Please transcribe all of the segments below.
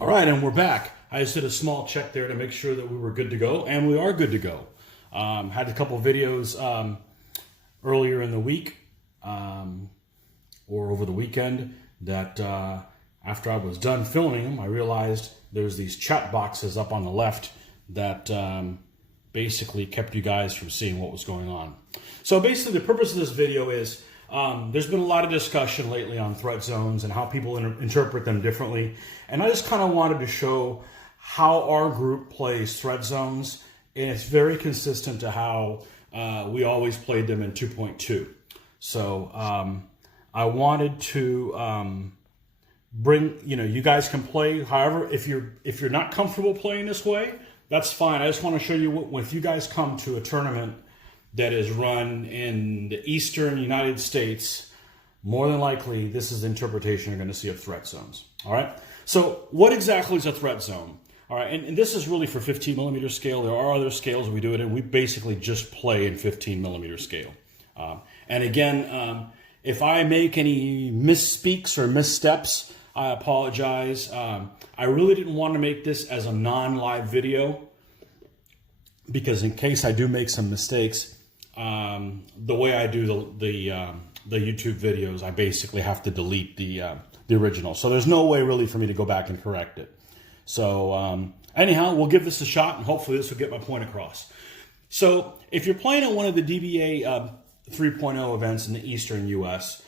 All right, and we're back. I just did a small check there to make sure that we were good to go, and we are good to go. Had a couple videos earlier in the week or over the weekend that after I was done filming them, I realized there's these chat boxes up on the left that basically kept you guys from seeing what was going on. So basically the purpose of this video is there's been a lot of discussion lately on threat zones and how people interpret them differently. And I just kind of wanted to show how our group plays threat zones. And it's very consistent to how we always played them in 2.2. So I wanted to bring, you guys can play. However, if you're not comfortable playing this way, that's fine. I just want to show you what, if you guys come to a tournament that is run in the eastern United States, more than likely this is the interpretation you're going to see of threat zones. All right. So what exactly is a threat zone? All right, and this is really for 15 millimeter scale. There are other scales we do it in. We basically just play in 15 millimeter scale. And again, if I make any misspeaks or missteps, I apologize. I really didn't want to make this as a non-live video because in case I do make some mistakes, the way I do the YouTube videos, I basically have to delete the original. So there's no way really for me to go back and correct it. So anyhow, we'll give this a shot and hopefully this will get my point across. So if you're playing at one of the DBA 3.0 events in the Eastern US,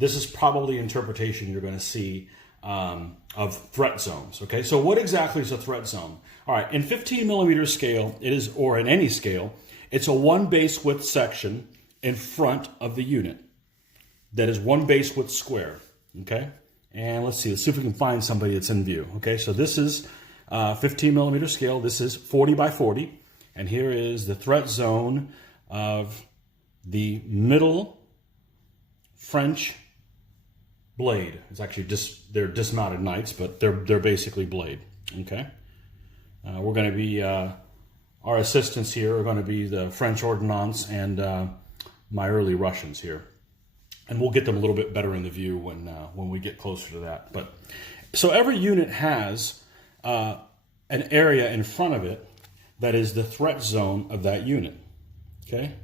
this is probably interpretation you're going to see of threat zones. Okay, so what exactly is a threat zone? All right, in 15 millimeter scale, it is, or in any scale, it's a one base width section in front of the unit. That is one base width square. Okay, and let's see if we can find somebody that's in view. Okay, so this is 15 millimeter scale. This is 40 by 40, and here is the threat zone of the middle French blade. It's actually they're dismounted knights, but they're basically blade. Okay, we're going to be our assistants here are going to be the French ordnance and my early Russians here, and we'll get them a little bit better in the view when we get closer to that. But so every unit has an area in front of it that is the threat zone of that unit. Okay,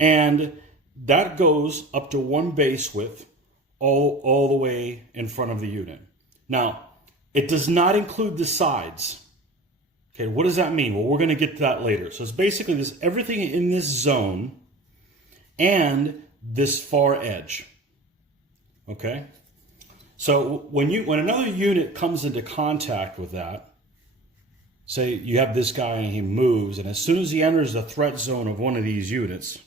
and that goes up to one base width all the way in front of the unit. Now, it does not include the sides. Okay, what does that mean? Well, we're going to get to that later. So it's basically this everything in this zone and this far edge. Okay? So when another unit comes into contact with that, say you have this guy and he moves, and as soon as he enters the threat zone of one of these units,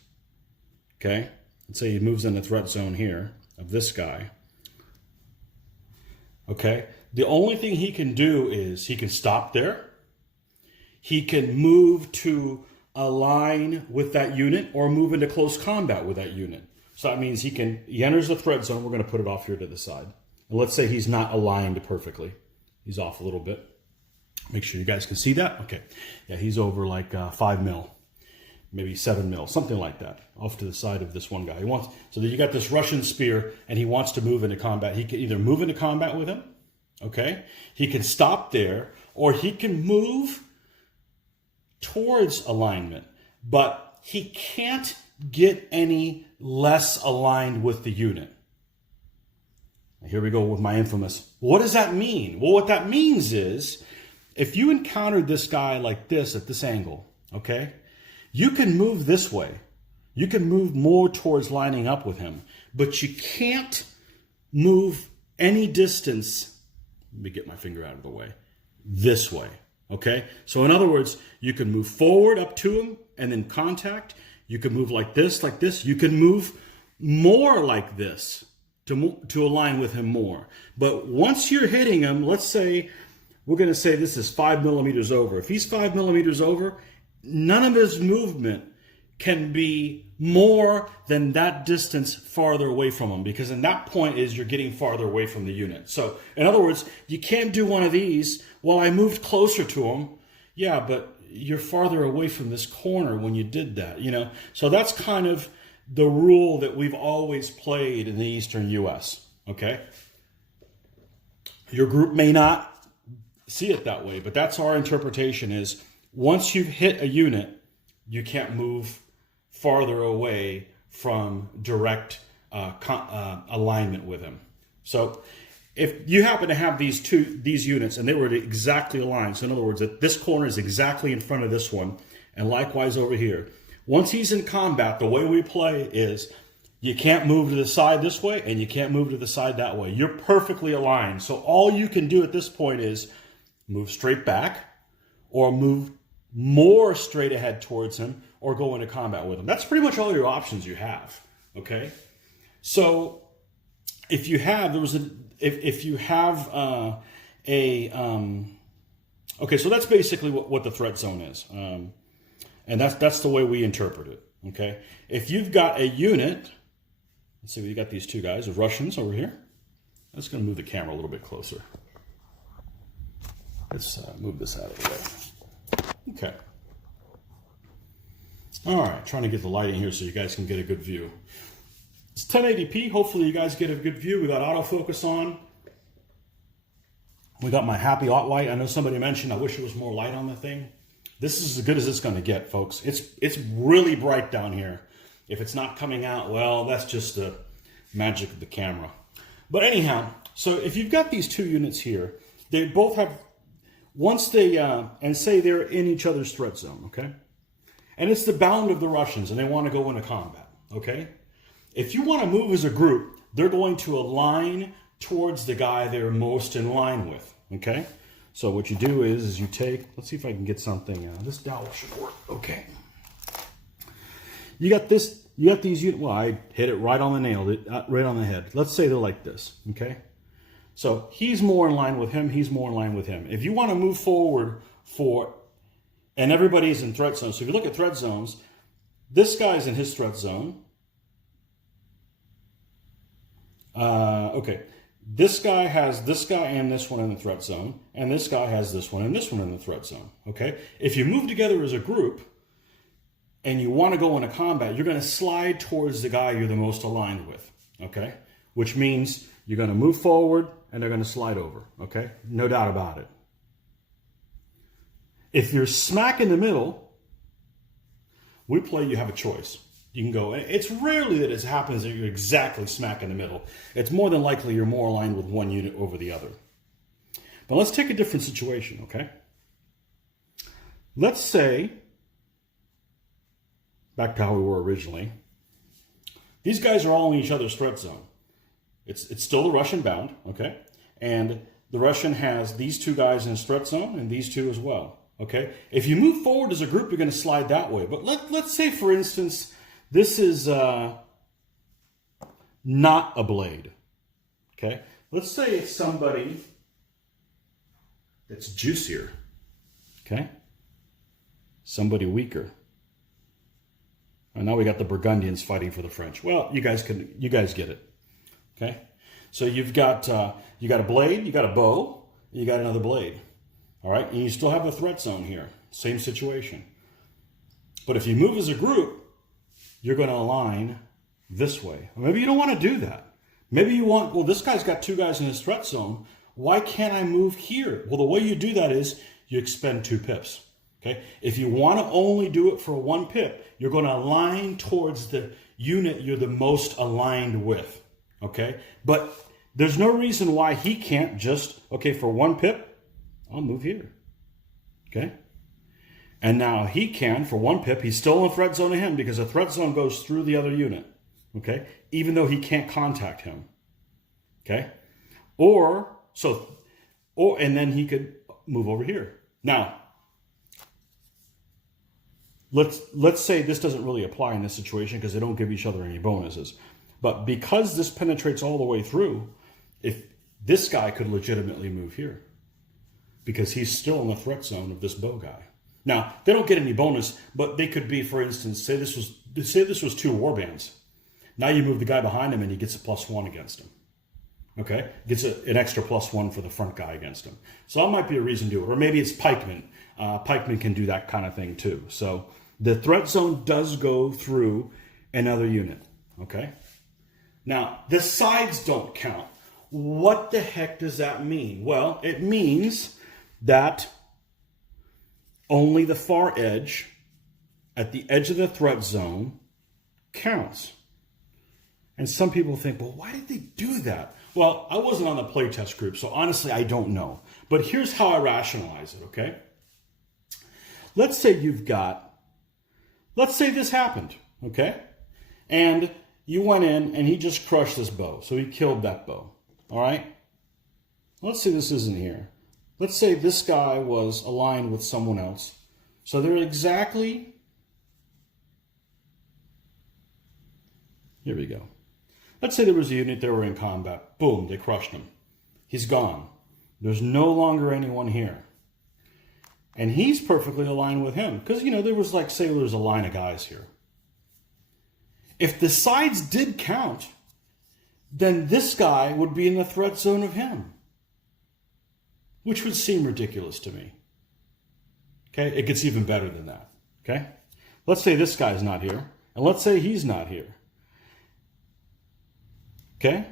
okay, let's say he moves in the threat zone here of this guy, okay, the only thing he can do is he can stop there, he can move to align with that unit or move into close combat with that unit. So that means he enters the threat zone. We're going to put it off here to the side. And let's say he's not aligned perfectly. He's off a little bit. Make sure you guys can see that. Okay. Yeah, he's over like 5 mil, maybe 7 mil, something like that, off to the side of this one guy. So that you got this Russian spear and he wants to move into combat. He can either move into combat with him, okay? He can stop there, or he can move towards alignment, but he can't get any less aligned with the unit. Here we go with my infamous, what does that mean? Well, what that means is if you encountered this guy like this at this angle, okay, you can move this way. You can move more towards lining up with him, but you can't move any distance. Let me get my finger out of the way. This way. Okay, so in other words, you can move forward up to him and then contact. You can move like this, like this. You can move more like this to align with him more. But once you're hitting him, let's say, we're going to say this is 5 millimeters over. If he's 5 millimeters over, none of his movement can be more than that distance farther away from him, because in that point is you're getting farther away from the unit. So in other words, you can't do one of these, well, I moved closer to him. Yeah, but you're farther away from this corner when you did that, So that's kind of the rule that we've always played in the Eastern US, okay? Your group may not see it that way, but that's our interpretation is once you've hit a unit, you can't move farther away from direct alignment with him. So if you happen to have these units and they were exactly aligned, so in other words, that this corner is exactly in front of this one, and likewise over here, once he's in combat, the way we play is you can't move to the side this way and you can't move to the side that way. You're perfectly aligned. So all you can do at this point is move straight back or move more straight ahead towards him or go into combat with him. That's pretty much all your options you have, okay? So if you have, okay, so that's basically what the threat zone is. And that's the way we interpret it, okay? If you've got a unit, let's see, we got these two guys, the Russians over here. I'm just gonna move the camera a little bit closer. Let's move this out of the way. Okay. All right, trying to get the lighting here so you guys can get a good view. It's 1080p, hopefully you guys get a good view. We got autofocus on. We got my happy light. I know somebody mentioned I wish it was more light on the thing. This is as good as it's going to get, folks. It's really bright down here. If it's not coming out, well, that's just the magic of the camera. But anyhow, so if you've got these two units here, they both have, once they, and say they're in each other's threat zone, okay? And it's the bound of the Russians, and they want to go into combat, okay? If you want to move as a group, they're going to align towards the guy they're most in line with, okay? So what you do is you take, let's see if I can get something, this dowel should work, okay. You got these units, well, I hit it right on the nail, right on the head. Let's say they're like this, okay? So he's more in line with him, he's more in line with him. If you want to move forward and everybody's in threat zone, so if you look at threat zones, this guy's in his threat zone. Okay, this guy has this guy and this one in the threat zone, and this guy has this one and this one in the threat zone, okay? If you move together as a group and you want to go into combat, you're going to slide towards the guy you're the most aligned with, okay? Which means you're going to move forward and they're going to slide over, okay? No doubt about it. If you're smack in the middle, we play you have a choice. You can go, it's rarely that it happens that you're exactly smack in the middle. It's more than likely you're more aligned with one unit over the other. But let's take a different situation, okay? Let's say, back to how we were originally, these guys are all in each other's threat zone. It's still the Russian bound, okay? And the Russian has these two guys in his threat zone and these two as well, okay? If you move forward as a group, you're going to slide that way. But let's say, for instance, this is not a blade, okay? Let's say it's somebody that's juicier, okay? Somebody weaker. And now we got the Burgundians fighting for the French. Well, you guys get it, okay? So you got a blade, you got a bow, and you got another blade, all right? And you still have a threat zone here, same situation. But if you move as a group, you're going to align this way. Or maybe you don't want to do that. Maybe you want, well, this guy's got two guys in his threat zone. Why can't I move here? Well, the way you do that is you expend 2 pips. Okay? If you want to only do it for 1 pip, you're going to align towards the unit you're the most aligned with. Okay? But there's no reason why he can't just, okay, for 1 pip, I'll move here. Okay? And now he can, for 1 pip, he's still in the threat zone of him because the threat zone goes through the other unit, okay? Even though he can't contact him, okay? And then he could move over here. Now, let's say this doesn't really apply in this situation because they don't give each other any bonuses. But because this penetrates all the way through, if this guy could legitimately move here because he's still in the threat zone of this bow guy. Now, they don't get any bonus, but they could be, for instance, say this was 2 warbands. Now you move the guy behind him and he gets a +1 against him. Okay? Gets an extra +1 for the front guy against him. So that might be a reason to do it. Or maybe it's pikemen. Pikemen can do that kind of thing too. So the threat zone does go through another unit. Okay? Now, the sides don't count. What the heck does that mean? Well, it means that only the far edge at the edge of the threat zone counts. And some people think, well, why did they do that? Well, I wasn't on the playtest group, so honestly, I don't know. But here's how I rationalize it, okay? Let's say let's say this happened, okay? And you went in and he just crushed this bow. So he killed that bow, all right? Let's say this isn't here. Let's say this guy was aligned with someone else. So they're exactly, here we go. Let's say there was a unit, they were in combat. Boom, they crushed him. He's gone. There's no longer anyone here. And he's perfectly aligned with him. Because, there was say there was a line of guys here. If the sides did count, then this guy would be in the threat zone of him. Which would seem ridiculous to me. Okay, it gets even better than that. Okay, let's say this guy's not here, and let's say he's not here. Okay,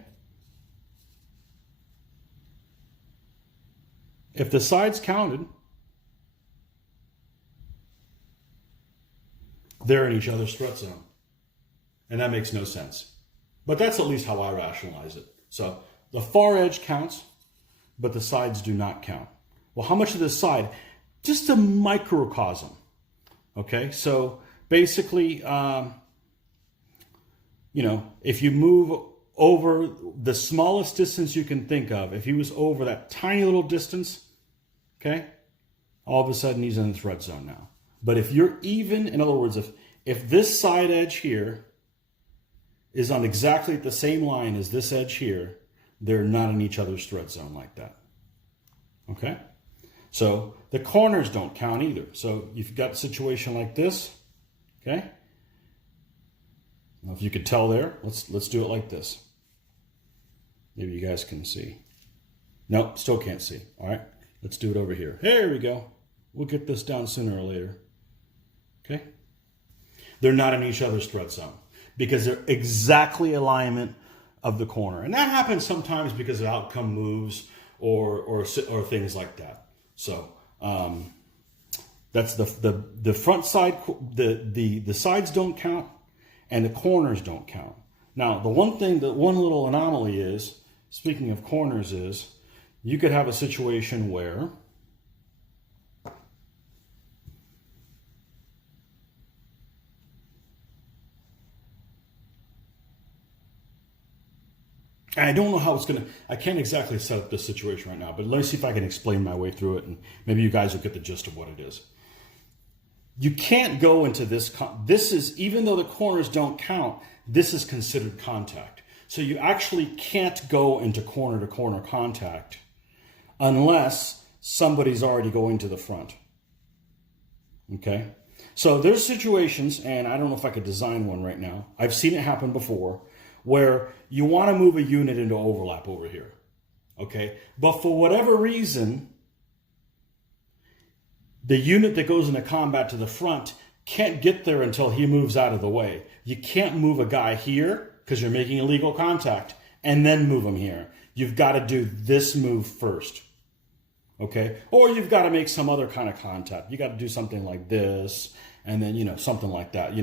if the sides counted, they're in each other's threat zone, and that makes no sense. But that's at least how I rationalize it. So the far edge counts, but the sides do not count. Well, how much of this side? Just a microcosm. Okay, so basically, if you move over the smallest distance you can think of, if he was over that tiny little distance, okay, all of a sudden he's in the threat zone now. But if you're even, in other words, if this side edge here is on exactly the same line as this edge here, they're not in each other's threat zone like that. Okay? So the corners don't count either. So if you've got a situation like this, okay? Now if you could tell there, let's do it like this. Maybe you guys can see. Nope, still can't see. All right, let's do it over here. There we go. We'll get this down sooner or later. Okay? They're not in each other's threat zone because they're exactly alignment of the corner. And that happens sometimes because of outcome moves or things like that. So that's the front side, the sides don't count and the corners don't count. Now, the one little anomaly is, speaking of corners, is you could have a situation where and I don't know how it's going to, I can't exactly set up this situation right now, but let me see if I can explain my way through it and maybe you guys will get the gist of what it is. You can't go into this is, even though the corners don't count, this is considered contact. So you actually can't go into corner to corner contact unless somebody's already going to the front. Okay? So there's situations, and I don't know if I could design one right now. I've seen it happen before, where you want to move a unit into overlap over here, okay? But for whatever reason, the unit that goes into combat to the front can't get there until he moves out of the way. You can't move a guy here because you're making illegal contact and then move him here. You've got to do this move first, okay? Or you've got to make some other kind of contact. You got to do something like this, and then, something like that.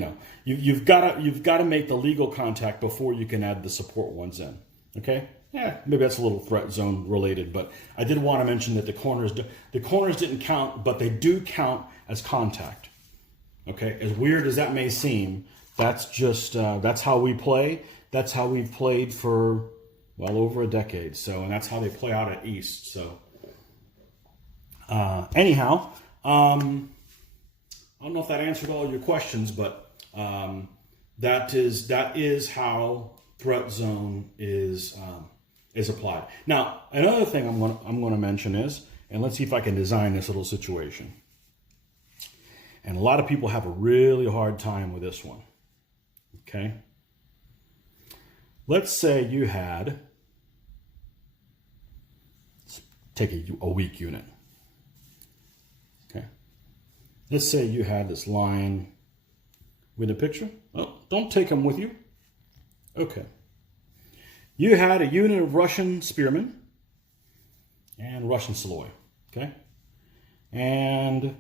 You've got to make the legal contact before you can add the support ones in. Okay? Yeah, maybe that's a little threat zone related, but I did want to mention that the corners didn't count, but they do count as contact. Okay? As weird as that may seem, that's just that's how we play. That's how we've played for well over a decade. So, and that's how they play out at East. So, anyhow. I don't know if that answered all your questions, but that is how threat zone is applied. Now, another thing I'm going to mention is, and let's see if I can design this little situation. And a lot of people have a really hard time with this one. Okay, let's say you had, let's take a weak unit. Let's say you had this line with a picture. Oh, don't take them with you. Okay. You had a unit of Russian spearmen and Russian Saloy. Okay. And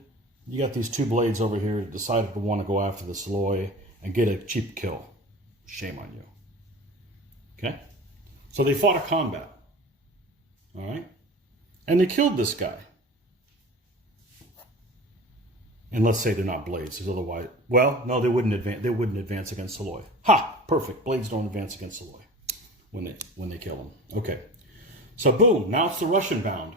you got these two blades over here that decided to want to go after the Saloy and get a cheap kill. Shame on you. Okay? So they fought a combat. All right? And they killed this guy. And let's say they're not blades, because otherwise, well, no, they wouldn't advance. They wouldn't advance against Saloy. Ha! Perfect. Blades don't advance against Saloy when they kill him. Okay. So boom. Now it's the Russian bound.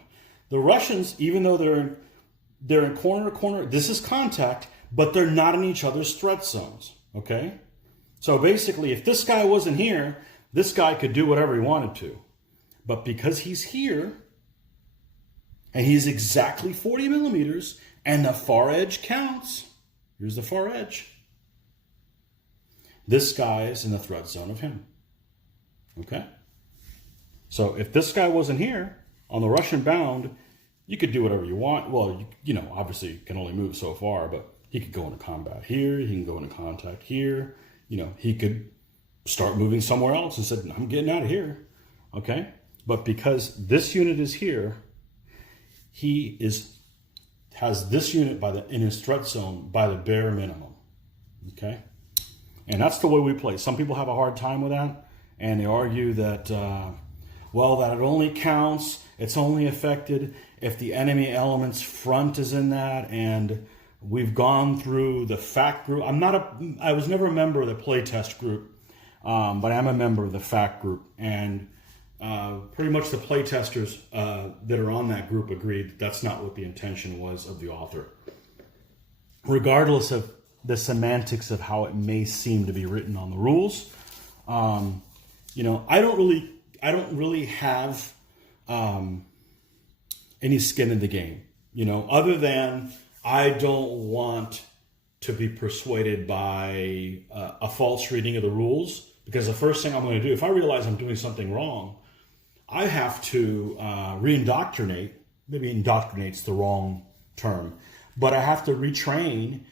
The Russians, even though they're in corner to corner, this is contact, but they're not in each other's threat zones. Okay. So basically, if this guy wasn't here, this guy could do whatever he wanted to. But because he's here, and he's exactly 40 millimeters, and the far edge counts. Here's the far edge. This guy is in the threat zone of him. Okay? So if this guy wasn't here, on the Russian bound, you could do whatever you want. Well, you know, obviously you can only move so far, but he could go into combat here. He can go into contact here. You know, he could start moving somewhere else and said, I'm getting out of here. Okay? But because this unit is here, he has this unit in his threat zone by the bare minimum. Okay? And that's the way we play. Some people have a hard time with that, and they argue that, well, that it only counts, it's only affected if the enemy element's front is in that, and we've gone through the fact group. I was never a member of the playtest group, but I am a member of the fact group, and pretty much the playtesters that are on that group agreed that that's not what the intention was of the author. Regardless of the semantics of how it may seem to be written on the rules, you know, I don't really have any skin in the game, you know, other than I don't want to be persuaded by a false reading of the rules, because the first thing I'm going to do, if I realize I'm doing something wrong, I have to re-indoctrinate. Maybe indoctrinate's the wrong term, but I have to retrain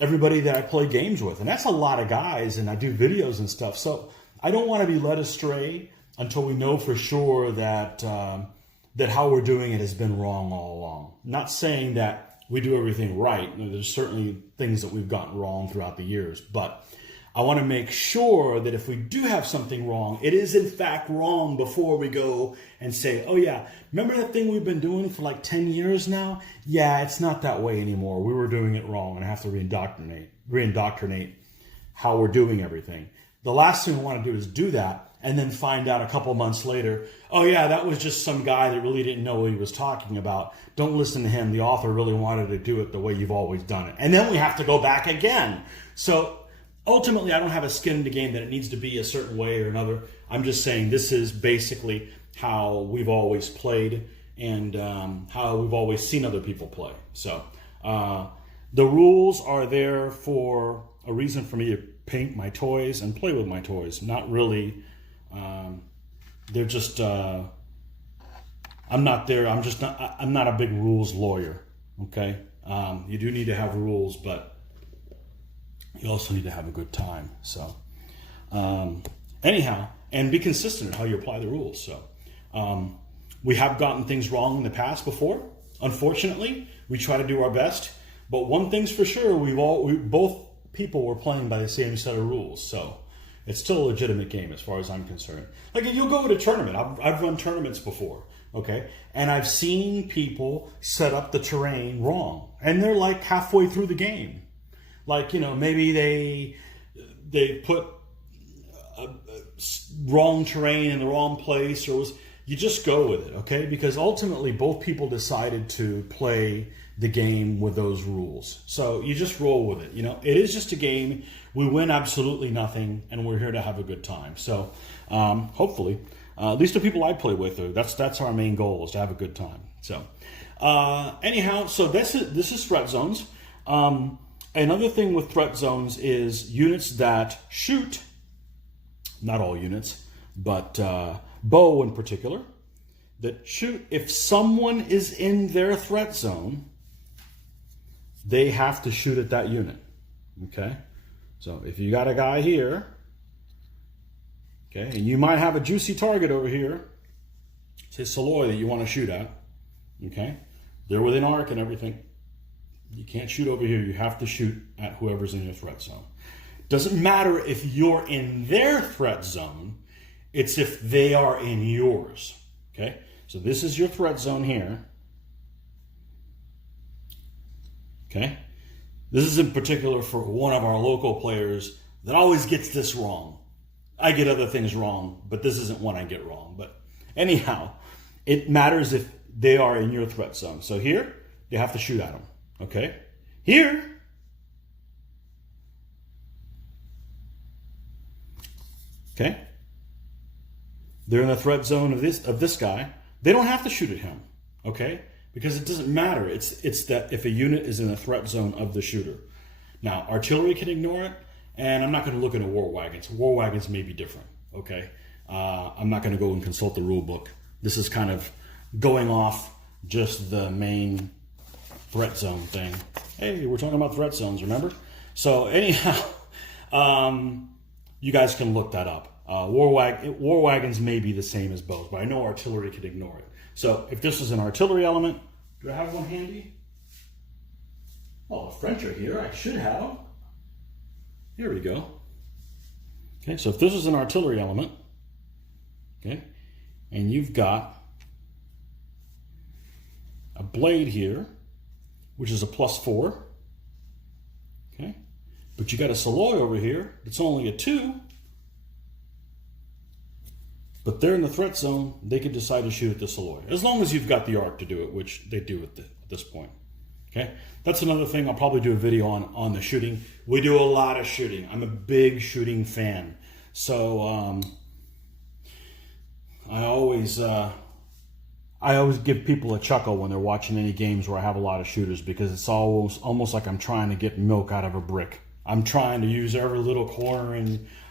everybody that I play games with. And that's a lot of guys, and I do videos and stuff. So I don't want to be led astray until we know for sure that that how we're doing it has been wrong all along. Not saying that we do everything right. There's certainly things that we've gotten wrong throughout the years, but I want to make sure that if we do have something wrong, it is in fact wrong before we go and say, oh yeah, remember that thing we've been doing for like 10 years now? Yeah, it's not that way anymore. We were doing it wrong, and I have to re-indoctrinate how we're doing everything. The last thing we want to do is do that and then find out a couple months later, oh yeah, that was just some guy that really didn't know what he was talking about. Don't listen to him. The author really wanted to do it the way you've always done it. And then we have to go back again. So ultimately, I don't have a skin in the game that it needs to be a certain way or another. I'm just saying this is basically how we've always played and how we've always seen other people play. So the rules are there for a reason for me to paint my toys and play with my toys. Not really. They're just. I'm not there. I'm not a big rules lawyer. Okay. You do need to have rules, but you also need to have a good time. So, anyhow, and be consistent in how you apply the rules. So, we have gotten things wrong in the past before. Unfortunately, we try to do our best. But one thing's for sure: both people were playing by the same set of rules. So, it's still a legitimate game as far as I'm concerned. Like, you'll go to a tournament. I've run tournaments before. Okay, and I've seen people set up the terrain wrong, and they're like halfway through the game. Like, you know, maybe they put wrong terrain in the wrong place, you just go with it, okay? Because ultimately both people decided to play the game with those rules. So you just roll with it, you know? It is just a game. We win absolutely nothing, and we're here to have a good time. So hopefully, at least the people I play with, that's our main goal, is to have a good time. So anyhow, so this is threat zones. Another thing with threat zones is units that shoot, not all units, but bow in particular, that shoot. If someone is in their threat zone, they have to shoot at that unit, okay? So if you got a guy here, okay, and you might have a juicy target over here, say Saloy, that you want to shoot at, okay? They're within arc and everything. You can't shoot over here. You have to shoot at whoever's in your threat zone. Doesn't matter if you're in their threat zone. It's if they are in yours. Okay? So this is your threat zone here. Okay? This is in particular for one of our local players that always gets this wrong. I get other things wrong, but this isn't one I get wrong. But anyhow, it matters if they are in your threat zone. So here, you have to shoot at them. Okay? Here, okay? They're in the threat zone of this guy. They don't have to shoot at him. Okay? Because it doesn't matter. It's that if a unit is in the threat zone of the shooter. Now, artillery can ignore it, and I'm not going to look into war wagons. War wagons may be different, okay? I'm not going to go and consult the rule book. This is kind of going off just the main threat zone thing. Hey, we're talking about threat zones, remember? So anyhow, you guys can look that up. War wagons may be the same as both, but I know artillery can ignore it. So if this is an artillery element, do I have one handy? Oh, the French are here. I should have. Here we go. Okay, so if this is an artillery element, okay, and you've got a blade here, which is a +4, okay, but you got a Saloy over here, it's only a 2, but they're in the threat zone, they can decide to shoot at the Saloy, as long as you've got the arc to do it, which they do at this point. Okay, that's another thing. I'll probably do a video on the shooting. We do a lot of shooting. I'm a big shooting fan. So I always give people a chuckle when they're watching any games where I have a lot of shooters, because it's almost like I'm trying to get milk out of a brick. I'm trying to use every little corner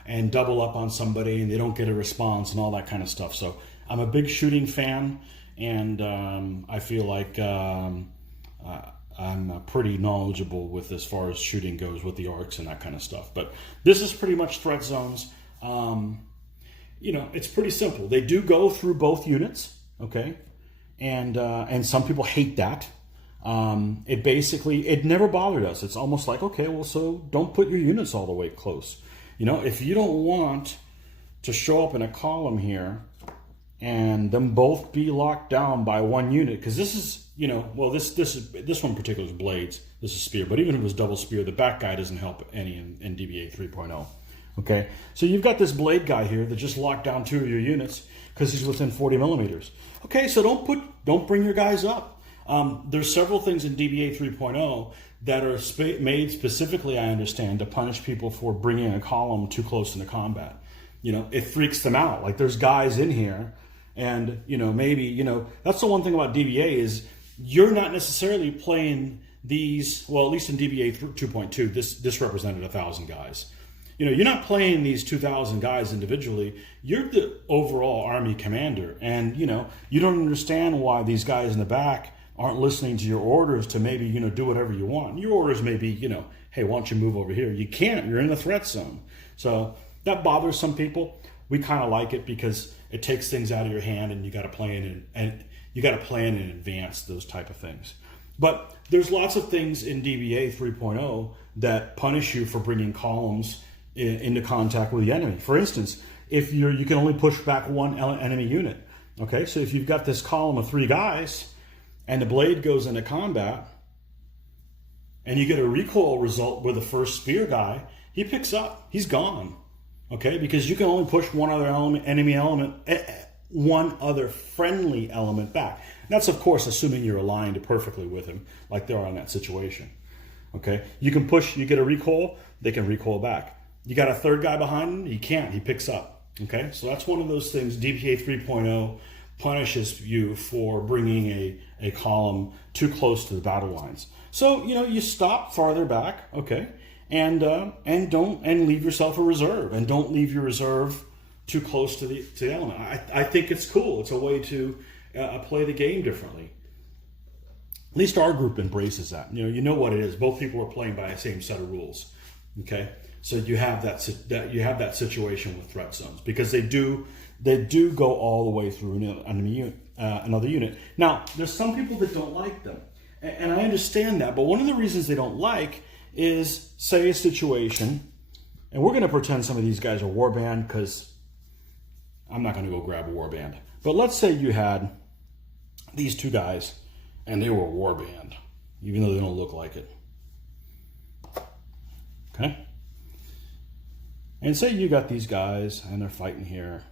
and double up on somebody, and they don't get a response and all that kind of stuff. So I'm a big shooting fan, and I feel like I'm pretty knowledgeable with as far as shooting goes with the arcs and that kind of stuff. But this is pretty much threat zones. You know, it's pretty simple. They do go through both units, okay? And some people hate that. It never bothered us. It's almost like, okay, well, so don't put your units all the way close. You know, if you don't want to show up in a column here and them both be locked down by one unit, because this is, you know, well, this one in particular is blades. This is spear, but even if it was double spear, the back guy doesn't help any in DBA 3.0. Okay, so you've got this blade guy here that just locked down 2 of your units because he's within 40 millimeters. Okay, so don't bring your guys up. There's several things in DBA 3.0 that are made specifically, I understand, to punish people for bringing a column too close into combat. You know, it freaks them out. Like, there's guys in here, and, you know, maybe, you know, that's the one thing about DBA is you're not necessarily playing these, well, at least in DBA 2.2, this represented 1,000 guys. You know, you're not playing these 2,000 guys individually. You're the overall army commander, and, you know, you don't understand why these guys in the back aren't listening to your orders to maybe, you know, do whatever you want. Your orders may be, you know, hey, why don't you move over here? You can't. You're in the threat zone. So that bothers some people. We kind of like it because it takes things out of your hand, and you got to plan in advance, those type of things. But there's lots of things in DBA 3.0 that punish you for bringing columns into contact with the enemy. For instance, if you can only push back one enemy unit. Okay, so if you've got this column of 3 guys and the blade goes into combat and you get a recoil result with the first spear guy, he picks up, he's gone. Okay, because you can only push one other one other friendly element back. And that's, of course, assuming you're aligned perfectly with him, like they are in that situation. Okay, you can push, you get a recoil, they can recoil back. You got a third guy behind him, he can't, he picks up. Okay, so that's one of those things. DBA 3.0 punishes you for bringing a column too close to the battle lines. So, you know, you stop farther back, okay, and leave yourself a reserve, and don't leave your reserve too close to the element. I think it's cool. It's a way to play the game differently. At least our group embraces that. You know what it is. Both people are playing by the same set of rules. Okay, so you have that situation with threat zones, because they do that do go all the way through another unit. Now, there's some people that don't like them, and I understand that, but one of the reasons they don't like is, say, a situation, and we're going to pretend some of these guys are warband because I'm not going to go grab a warband. But let's say you had these two guys and they were warband, even though they don't look like it. Okay? And say you got these guys and they're fighting here.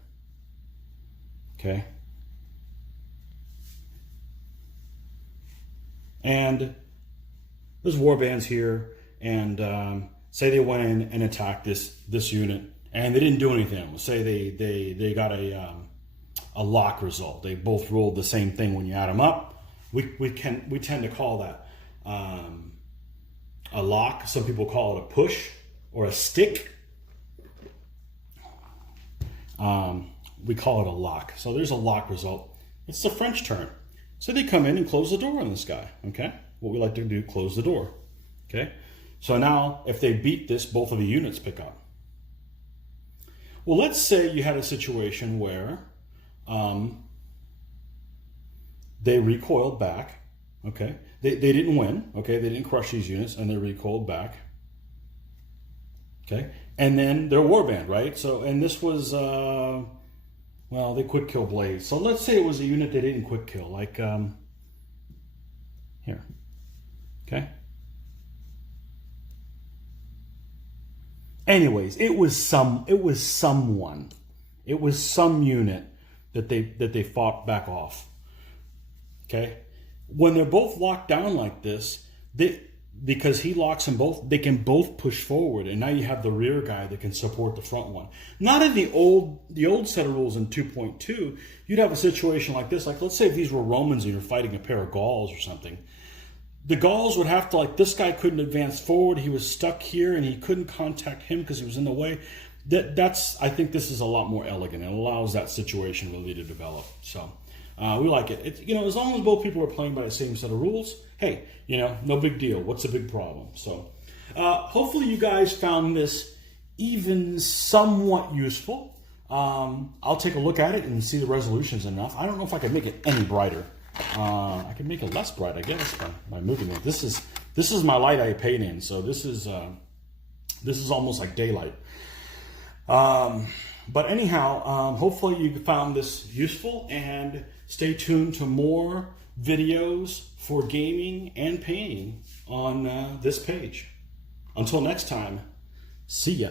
Okay? And there's warbands here, and say they went in and attacked this unit, and they didn't do anything. Say they got a lock result. They both rolled the same thing when you add them up. We tend to call that a lock. Some people call it a push or a stick. We call it a lock. So there's a lock result. It's the French term. So they come in and close the door on this guy. Okay, what we like to do, close the door. Okay, so now if they beat this, both of the units pick up. Well, let's say you had a situation where they recoiled back. Okay, they didn't win. Okay, they didn't crush these units, and they recoiled back. Okay, and then they're warband, right? So, and this was well, they quick kill blades. So let's say it was a unit they didn't quick kill, like here. Okay. Anyways, it was some unit that they fought back off. Okay, when they're both locked down like this, because he locks them both, they can both push forward, and now you have the rear guy that can support the front one. Not in the old set of rules in 2.2, you'd have a situation like this. Like, let's say if these were Romans and you're fighting a pair of Gauls or something. The Gauls would have to, like, this guy couldn't advance forward. He was stuck here, and he couldn't contact him because he was in the way. I think this is a lot more elegant. It allows that situation really to develop. So we like it. It's, as long as both people are playing by the same set of rules, hey, no big deal. What's the big problem? So hopefully you guys found this even somewhat useful. I'll take a look at it and see the resolution's enough. I don't know if I could make it any brighter. I can make it less bright, I guess, by moving it. This is my light I paint in, so this is almost like daylight. But anyhow, hopefully you found this useful, and stay tuned to more videos for gaming and painting on this page. Until next time, see ya.